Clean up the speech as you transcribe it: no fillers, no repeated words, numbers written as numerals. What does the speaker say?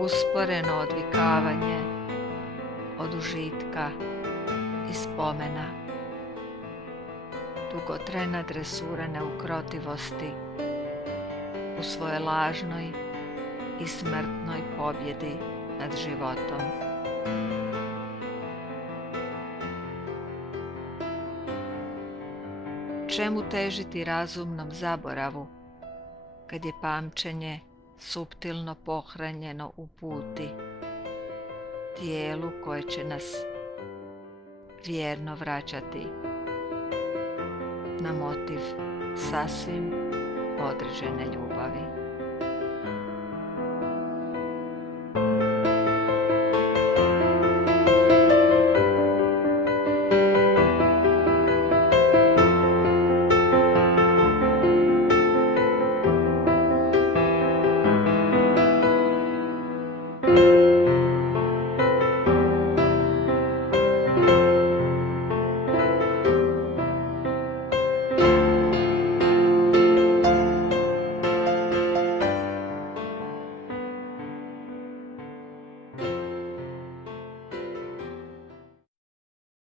usporeno odvikavanje od užitka i spomena, dugotrajna dresura neukrotivosti u svojoj lažnoj i smrtnoj pobjedi nad životom. Čemu težiti razumnom zaboravu, kad je pamćenje suptilno pohranjeno u puti, tijelu koje će nas vjerno vraćati na motiv sasvim određene ljubavi.